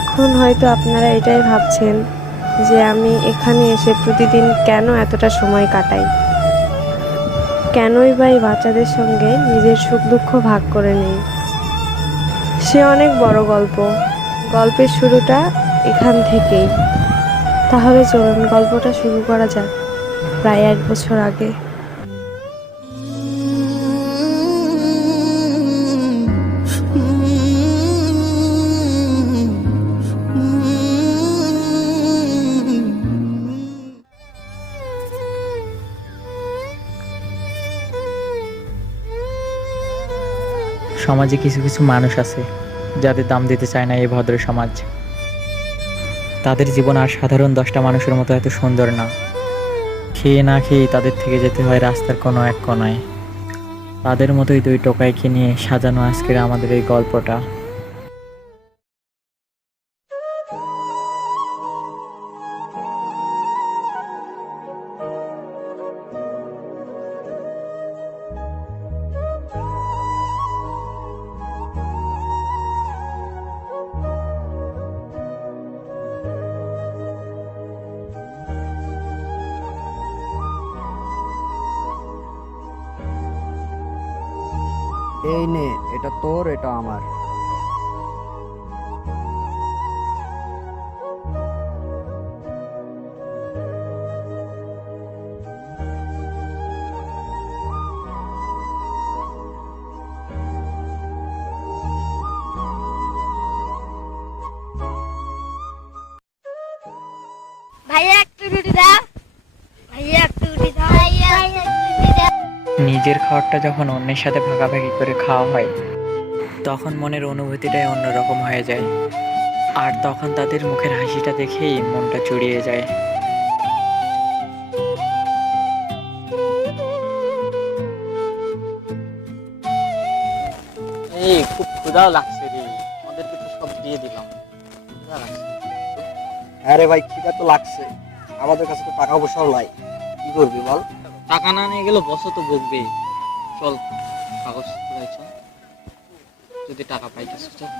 এখন হয়তো আপনারা এটাই ভাবছেন যে আমি এখানে এসে প্রতিদিন কেন এতটা সময় কাটাই? কেনই বা এই বাচ্চাদের সঙ্গে নিজের সুখ দুঃখ ভাগ করে নেই? সে অনেক বড় গল্প। গল্পের শুরুটা এখান থেকেই। তাহলে চলুন, গল্পটা শুরু করা যাক। প্রায় এক বছর আগে। সমাজে কিছু কিছু মানুষ আছে, যাদের দাম দিতে চায় না এই ভদ্র সমাজ। তাদের জীবন আর সাধারণ দশটা মানুষের মতো এত সুন্দর না। খেয়ে না খেয়ে তাদের থেকে যেতে হয় রাস্তার কোনো এক কোনায়। তাদের মতোই দুই টোকাইকে নিয়ে সাজানো আজকের আমাদের এই গল্পটা। এই নে এটা তোর এটা আমার। নিজের খাবারটা যখন অন্যের সাথে ভাগাভাগি করে খাওয়া হয় তখন মনের অনুভূতিটাই অন্যরকম হয়ে যায়। আর তখন তাদের মুখের হাসিটা দেখেই মনটা চুড়িয়ে যায়। এই খুব ক্ষুধাও লাগছে রে। আমাদেরকে তো সব দিয়ে দিলাম। আরে ভাই খিদা তো লাগছে। আমাদের কাছে তো টাকা পয়সাও নাই। কি করবি বল? টাকা না নিয়ে গেলে বসও তো বকবে। চল কাগজ চল। যদি টাকা চল চল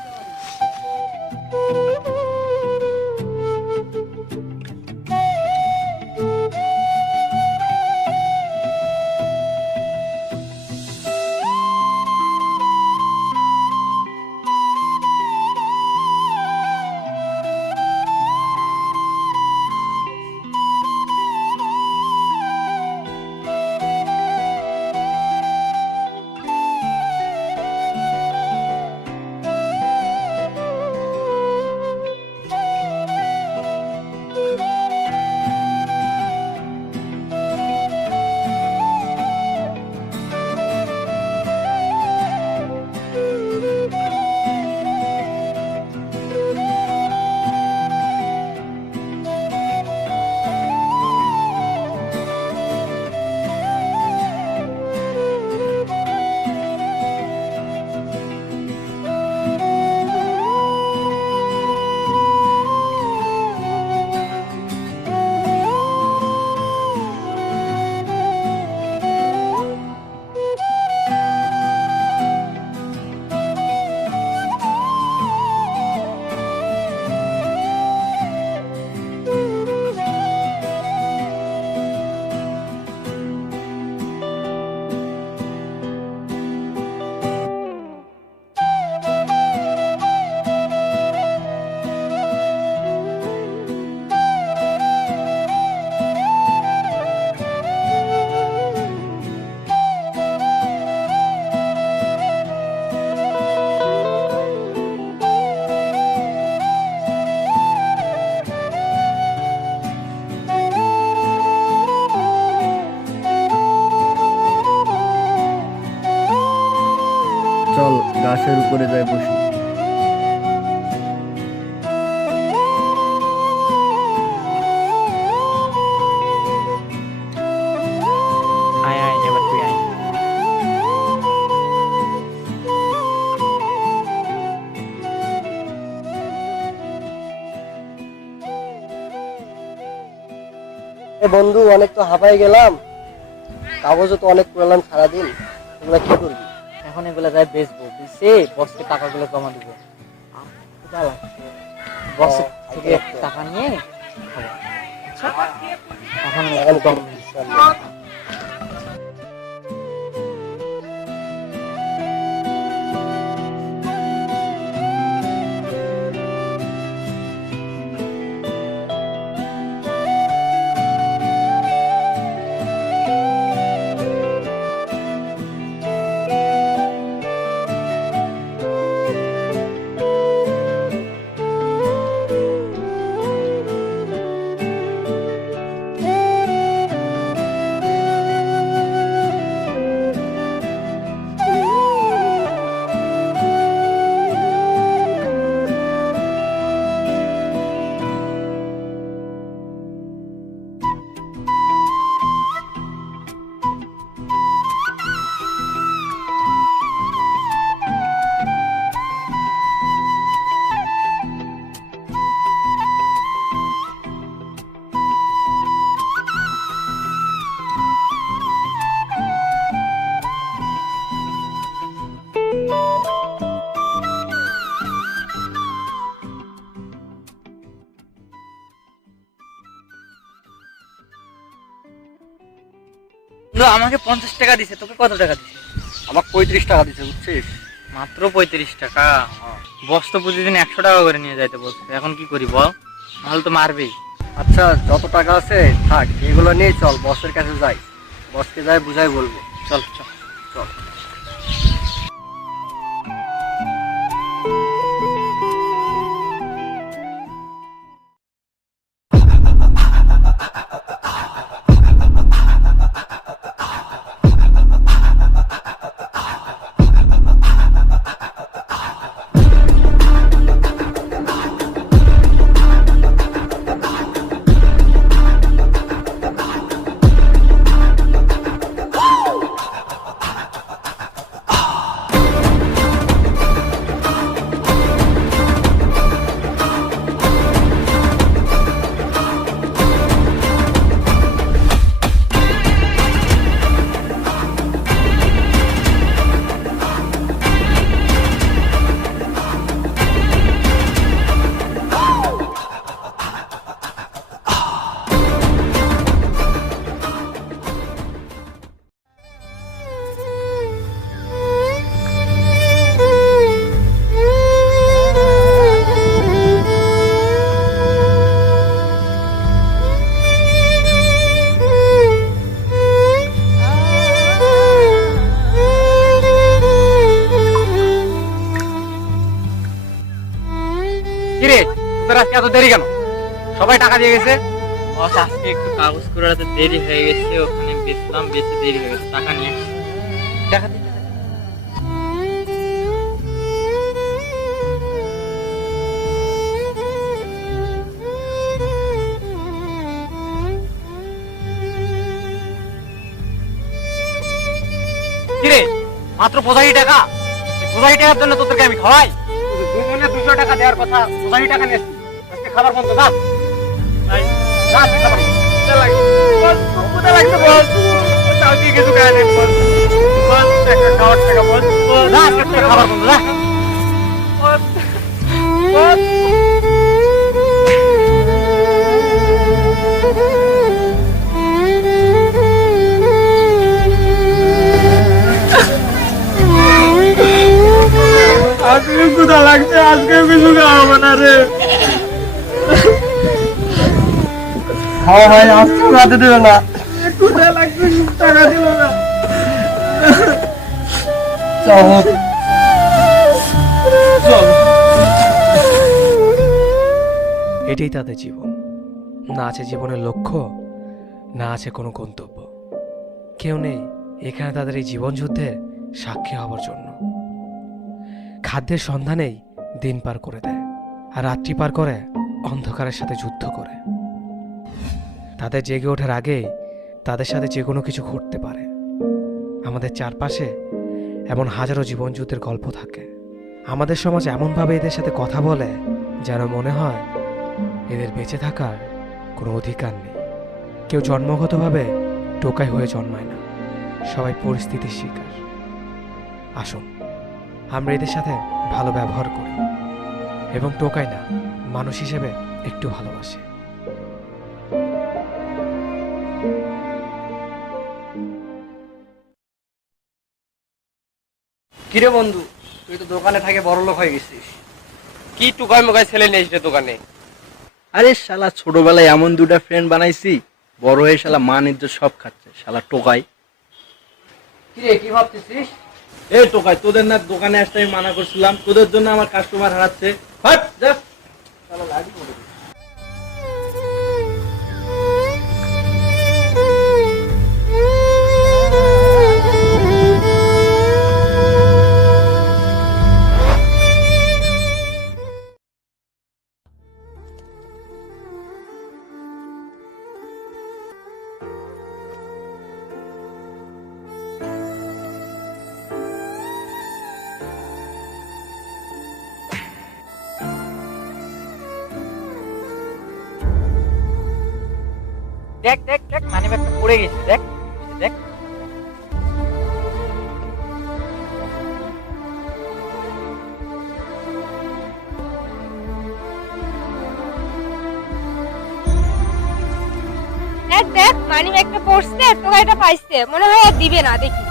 উপরে যাই বসি। আয় আয় এবার তুই আয়। এ বন্ধু অনেক তো হাঁপাই গেলাম। কাগজও তো অনেক করলাম সারাদিন। এগুলা কি করবি? এখন এগুলো যায় বেচবো বেচে বসকে টাকাগুলো জমা দিব। বস থেকে। টাকা নিয়ে খাব। আচ্ছা। এখন আমাকে পঞ্চাশ টাকা দিছে তোকে কত টাকা দিছে? আমার পঁয়ত্রিশ টাকা দিছে বুঝছিস? মাত্র পঁয়ত্রিশ টাকা? বস তো প্রতিদিন একশো টাকা করে নিয়ে যাইতে বলছে। এখন কি করি বল? নাহলে তো মারবেই আচ্ছা যত টাকা আছে থাক এগুলো নিয়ে চল বসের কাছে যাই। বসকে যাই বুঝাই বলব। চল চল। চল। কিরে তোর আজকে এত দেরি কেন সবাই টাকা দিয়ে গেছে বস আজকে একটু কাগজ করাতে দেরি হয়ে গেছে ওখানে বেচলাম বেচে দেরি হয়ে গেছে টাকা নিয়ে। টাকা। কিরে মাত্র পঁচাশি টাকা পঁচাশি টাকার জন্য তোদেরকে আমি খাওয়াই দুশো টাকা দেওয়ার কথা পঁচাশি টাকা নিয়েছি আজকে খাবার বন্ধ না যা খাবার বন্ধ। কোথায় লাগছে? বল, কোথায় লাগছে বল? তাও দিয়ে কিছু খায় নাই, বল। বল, টাকা খাওয়ার টাকা বল। যা, খাবার বন্ধ। বল, আজকে কিছু খাওয়াবো না রে। হ্যাঁ ভাই আজকে রাতে দেবে না। কোথায় লাগছে টাকা দিল না। চল। এটাই তাদের জীবন। না আছে জীবনের লক্ষ্য না আছে কোনো গন্তব্য। কেউ নেই এখানে তাদের এই জীবন যুদ্ধের সাক্ষী হবার জন্য। খাদ্যের সন্ধানেই দিন পার করে দেয় আর রাত্রি পার করে অন্ধকারের সাথে যুদ্ধ করে। তাদের জেগে ওঠার আগে তাদের সাথে যে কোনো কিছু ঘটতে পারে। আমাদের চারপাশে এমন হাজারো জীবন যুদ্ধের গল্প থাকে। আমাদের সমাজ এমনভাবে এদের সাথে কথা বলে যেন মনে হয় এদের বেঁচে থাকার কোনো অধিকার নেই। কেউ জন্মগতভাবে টোকাই হয়ে জন্মায় না। সবাই পরিস্থিতির শিকার। আসুন, আমরা এদের সাথে ভালো ব্যবহার করি এবং টোকাই না মানুষ হিসেবে একটু ভালোবাসে। কিরে বন্ধু তুই তো দোকানে থাকে বড় লোক হয়ে গেছিস। কি টুকাই মুখাই ছেলে নিয়ে এসে দোকানে? আরে শালা ছোটবেলায় এমন দুটা ফ্রেন্ড বানাইছি বড় হয়ে শালা মান ইজ্জত সব খাচ্ছে শালা টোকাই কিরে কি ভাবতেছিস? এ টোকাই তোদের না দোকানে আসতে আমি মানা করছিলাম, তোদের জন্য আমার কাস্টমার হারাচ্ছে। হাট যা। শালা পাইছে মনে হয় আর দিবে না দেখি।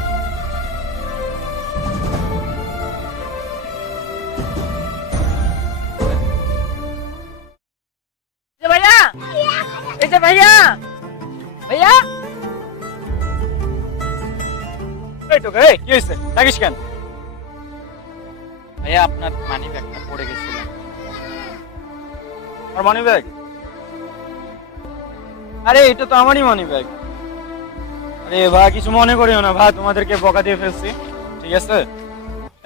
ভাইয়া এই যে ভাইয়া ভাইয়া। কি হয়েছে থাকিস কেন? ভাইয়া আপনার মানি ব্যাগটা পড়ে গেছিল। আমার মানি ব্যাগ আরে এটা তো আমারই মানি ব্যাগ আরে ভাই কিছু মনে করিও না ভাই তোমাদেরকে বকা দিয়ে ফেলছি। ঠিক আছে?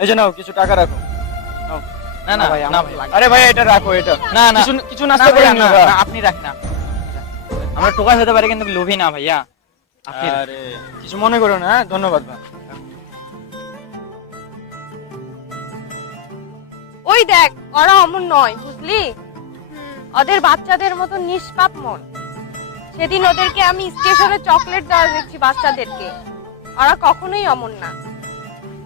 এই যে নাও কিছু টাকা রাখো। নাও। না না ভাই, না ভাই আরে ভাই এটা রাখো এটা। না না। কিছু কিছু নাস্তা করেন। না, আপনি রাখ না। আমরা টোকা হতে পারে কিন্তু লোভী না ভাইয়া। আরে কিছু মনে করো না হ্যাঁ? ধন্যবাদ ভাই। ওই দেখ ওরা অমন নয় বুঝলি? ওদের বাচ্চাদের মতো নিষ্পাপ মন। সেদিন ওদেরকে আমি স্টেশনে চকলেট দেওয়া দেখছি বাচ্চাদেরকে। ওরা কখনোই অমন না।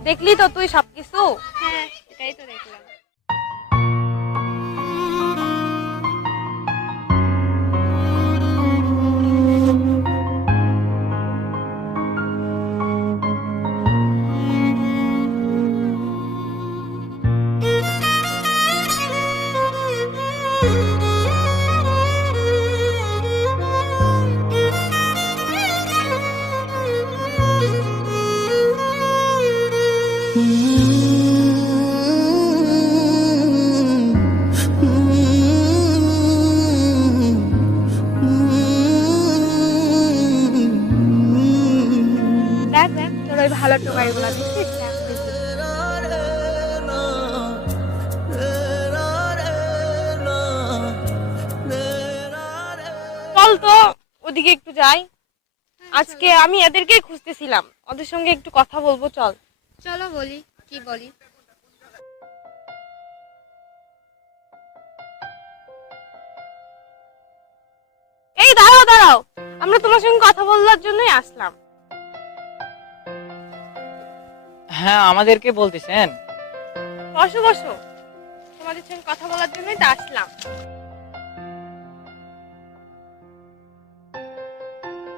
দেখলি তো তুই সবকিছু? হ্যাঁ এটাই তো দেখলাম। চল তো ওদিকে একটু যাই। আজকে আমি এদেরকেই খুঁজতেছিলাম। ওদের সঙ্গে একটু কথা বলব চল। চলো বলি কি বলি? এই দাঁড়াও দাঁড়াও। আমরা তোমার সঙ্গে কথা বলার জন্যই আসলাম। হ্যাঁ আমাদেরকে বলতেছেন? বসো বসো। তোমাদের সঙ্গে কথা বলার জন্যই তো আসলাম।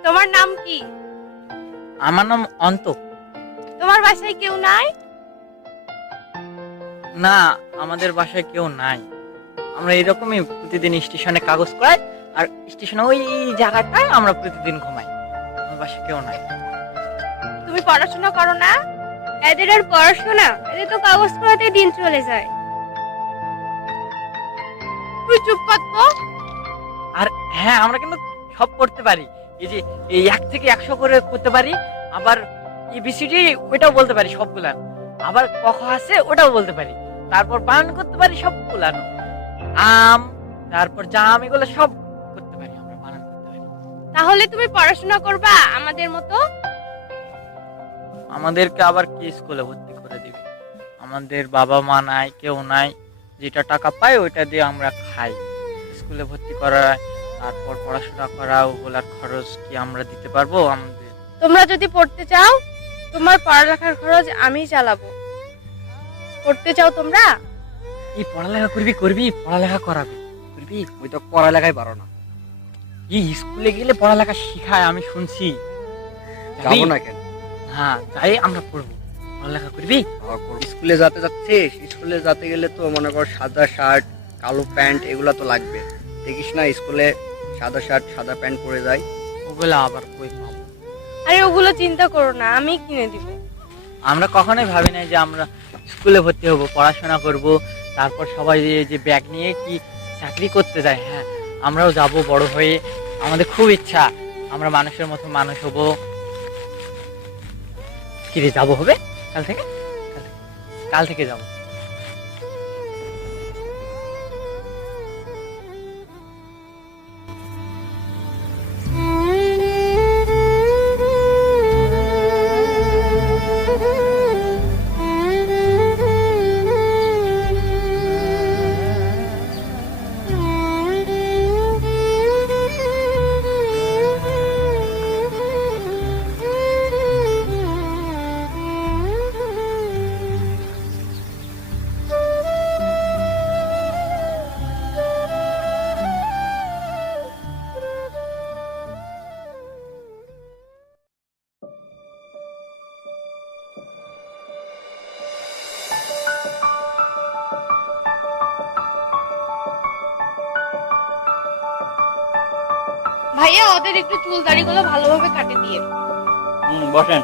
তোমার নাম কি? আমার নাম অন্ত। তোমার বাসায় কেউ নাই? না আমাদের বাসায় কেউ নাই। আমরা এরকমই প্রতিদিন স্টেশনে কাগজ করাই আর স্টেশনে ওই জায়গাটায় আমরা প্রতিদিন ঘুমাই। আমার বাসায় কেউ নাই। তুমি পড়াশোনা করো না? এদের আর পড়াশোনা এদের তো কাগজ করাতে দিন চলে যায়। তুই চুপ কর তো। আর হ্যাঁ আমরা কিন্তু সব করতে পারি। এই যে এই এক থেকে একশো করে করতে পারি আবার এবিসিডি ওইটাও বলতে পারি সবগুলা। আবার কখ আছে ওটাও বলতে পারি। তারপর বানান করতে পারি সব সবগুলানো আম তারপর জাম এগুলো সব করতে পারি আমরা বানান করতে পারি। তাহলে তুমি পড়াশোনা করবা আমাদের মতো? আমাদেরকে আবার কি স্কুলে ভর্তি করে দিবে? আমাদের বাবা মা নাই কেউ নাই যেটা টাকা পাই ওইটা দিয়ে আমরা খাই। স্কুলে ভর্তি করা তারপর পড়াশোনা করা ওগুলার খরচ কি আমরা দিতে পারব আমাদের? তোমরা যদি পড়তে চাও তোমার পড়ালেখার খরচ আমি চালাবো। পড়তে চাও তোমরা? কি পড়ালেখা করবি করবি পড়ালেখা করাবি। করবি? ওই তো পড়ালেখাই পারো না। এই স্কুলে গেলে পড়ালেখা শিখায় আমি শুনছি। যাব? না কেন? হ্যাঁ তাই আমরা পড়ব। পড়ালেখা করবি? স্কুলে যেতে যাচ্ছিস স্কুলে যেতে গেলে তো মনে কর সাদা শার্ট কালো প্যান্ট এগুলা তো লাগবে। দেখিস না স্কুলে সাদা শার্ট সাদা প্যান্ট পরে যায় ওগুলো আবার কই পাবো? আরে ওগুলো চিন্তা করো না আমি কিনে দিব। আমরা কখনোই ভাবি নাই যে আমরা স্কুলে ভর্তি হব পড়াশোনা করব তারপর সবাই যে- যে ব্যাগ নিয়ে কি চাকরি করতে যায় হ্যাঁ আমরাও যাব বড় হয়ে। আমাদের খুব ইচ্ছা আমরা মানুষের মতো মানুষ হব। কি রে যাব হবে? কাল থেকে? কাল থেকে যাব। একটু চুল দাড়িগুলো ভালোভাবে কাটে দিয়ে। হুম বসেন।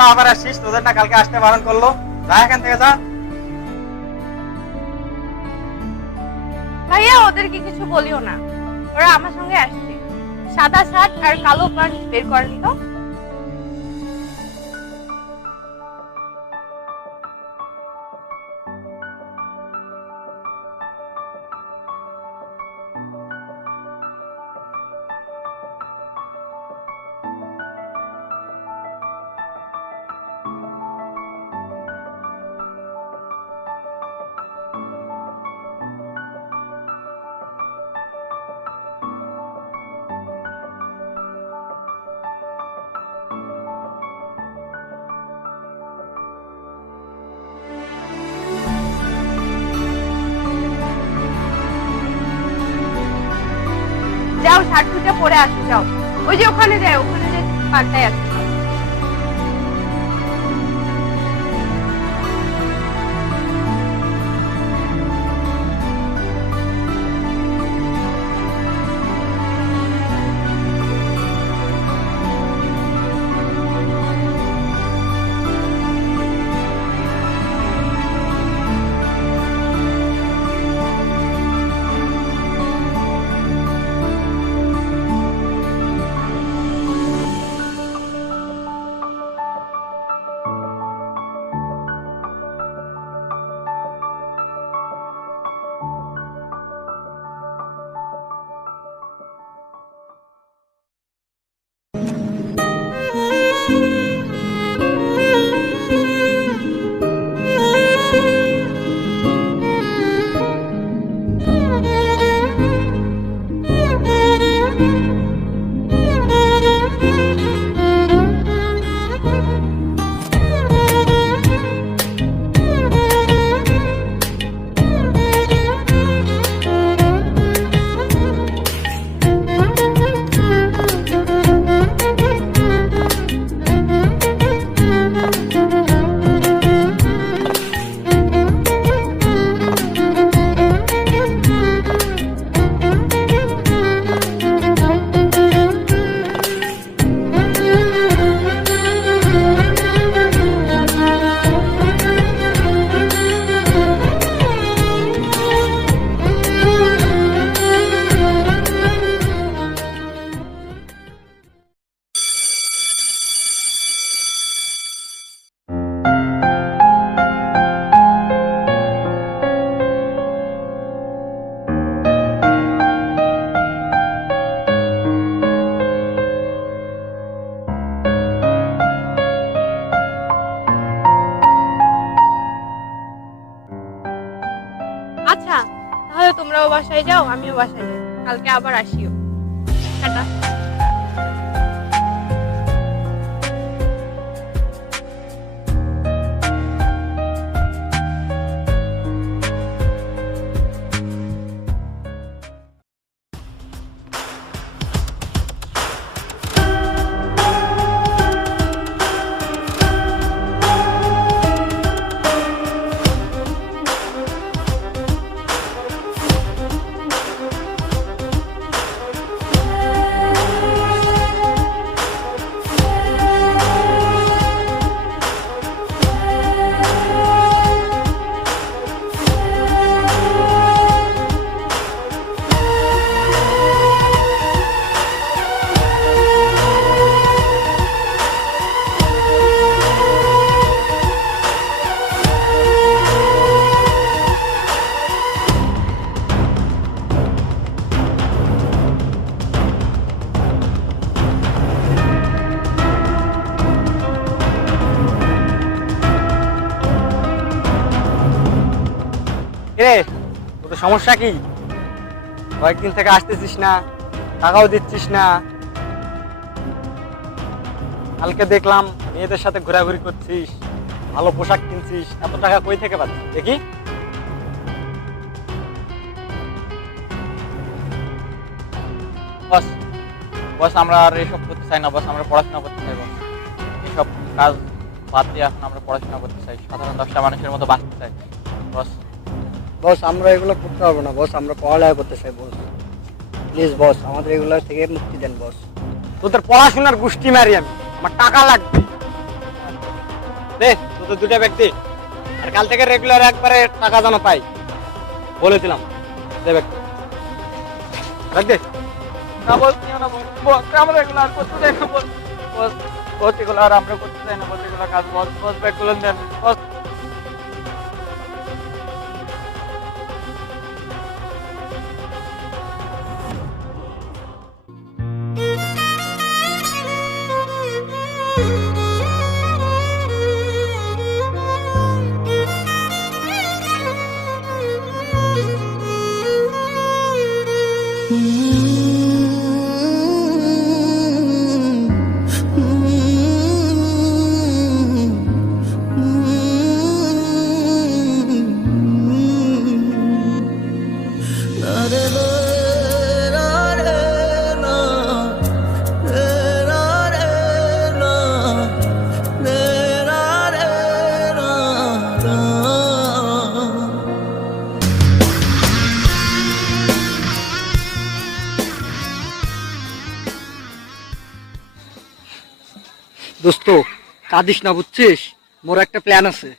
তোরা আবার আসিস তোদের না কালকে আসতে বারণ করল। যা এখান থেকে যা। ভাইয়া, ওদেরকে কিছু বলিও না। ওরা আমার সঙ্গে আসছে। সাদা শার্ট আর কালো প্যান্ট বের করেন তো? ওই যে ওখানে যায় ওখানে যে পাল্টায় আচ্ছা তাহলে তোমরাও বাসায় যাও আমিও বাসায় যাই। কালকে আবার আসিও। টাটা। সমস্যা কি? কয়েকদিন থেকে আসতেছিস না, টাকাও দিচ্ছিস না। কালকে দেখলাম মেয়েদের সাথে ঘোরাঘুরি করছিস, ভালো পোশাক কিনছিস, এত টাকা কই থেকে পাচ্ছিস? দেখি। বস বস, আমরা আর এসব করতে চাই না, বস, আমরা পড়াশোনা করতে চাই, বস। এসব কাজ বাদ দিয়ে এখন আমরা পড়াশোনা করতে চাই, সাধারণ দশটা মানুষের মতো বাঁচতে চাই, বস। বস আমরা এগুলো করতে পারব না বস আমরা পড়ালেখা করতে চাই বস। প্লিজ বস আমাদের এগুলো থেকে মুক্তি দেন বস। তোদের পড়াশোনার গোষ্ঠী মারি আমি আমার টাকা লাগবে। দে তোদের দুটা ব্যক্তি। আর কাল থেকে রেগুলার একবারে টাকা যেন পাই। বলে দিলাম। দে ব্যক্তি। রাখ দে। না বস না বস। বস আমরা এগুলো আর করতে চাই না বস। বস বস এগুলো আর আমরা করতে চাই না বস এগুলো কাজ বস বস ব্যাগগুলো দেন। বস কাঁদিস না বুঝছিস? মোর একটা প্ল্যান আছে।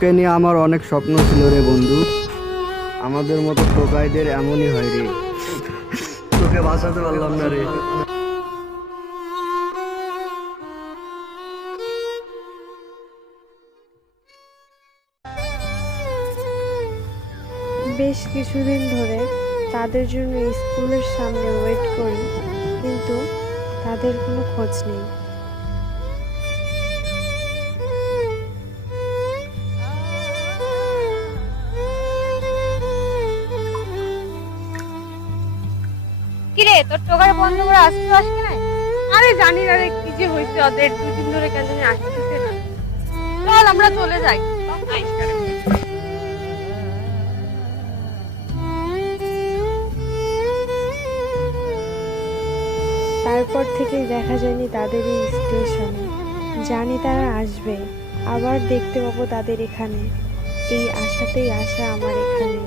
তোকে নিয়ে আমার অনেক স্বপ্ন ছিল রে বন্ধু। আমাদের মতো টোকাইদের এমনই হয় রে। তোকে বাঁচাতে পারলাম না রে। বেশ কিছুদিন ধরে তাদের জন্য স্কুলের সামনে ওয়েট করি, কিন্তু তাদের কোনো খোঁজ নেই। বন্ধ করে আসতে না আরে জানি না রে, কি যে হয়েছে ওদের দুদিন ধরে কেন আসতেছে না। চল, আমরা চলে যাই। তারপর থেকেই দেখা যায়নি তাদের এই স্টেশনে। জানি তারা আসবে, আবার দেখতে পাবো তাদের এখানে। এই আশাতেই আসা আমার এখানে।